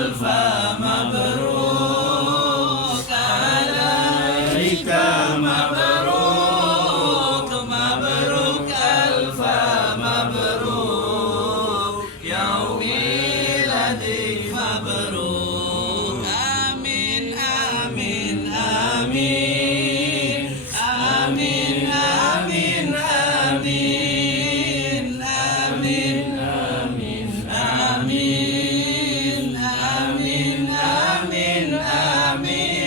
ألف مبروك عليك مبروك مبروك ألف مبروك يوم ميلادك مبروك آمين آمين آمين آمين آمين آمين آمين آمين آمين آمين آمين آمين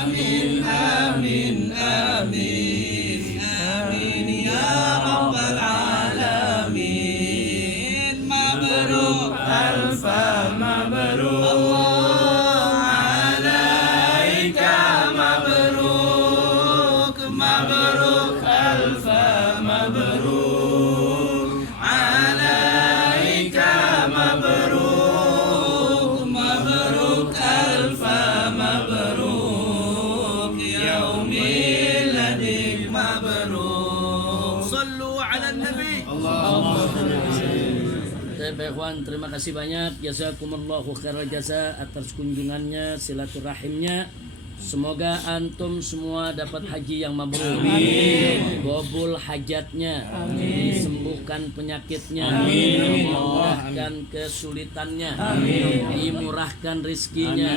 آمين آمين آمين آمين يا رب العالمين مبروك ألف مبروك الله عليك مبروك مبروك ألف مبروك عليك مبروك مبروك ألف مبروك يوم ميلادك مبروك صلوا على النبي Baik ikhwan, terima kasih banyak. Jazakumullahu khairal jaza atas kunjungannya, silaturahimnya. Semoga antum semua dapat haji yang mabrur. Amin. Gobul hajatnya. Amin. Disembuhkan penyakitnya. Amin. Dimudahkan kesulitannya. Amin. Dimurahkan rizkinya.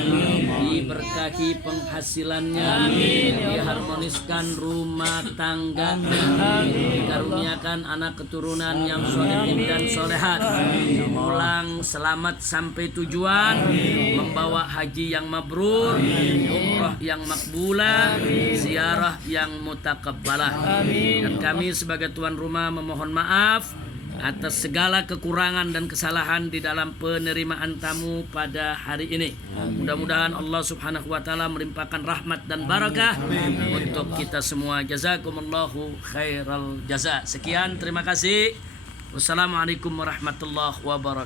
Diberkahi penghasilannya. Amin. Diharmoniskan rumah tangganya. Dikaruniakan anak keturunan yang solehin dan solehat. Pulang selamat sampai tujuan. Membawa haji yang mabrur. Umrah yang makbulah, ziarah yang mutakabbalah. Dan kami sebagai tuan rumah memohon maaf atas segala kekurangan dan kesalahan di dalam penerimaan tamu pada hari ini. Mudah-mudahan Allah Subhanahu wa taala melimpahkan rahmat dan barakah untuk kita semua. Jazakumullahu khairal jaza. Sekian, terima kasih. Wassalamualaikum warahmatullahi wabarakatuh.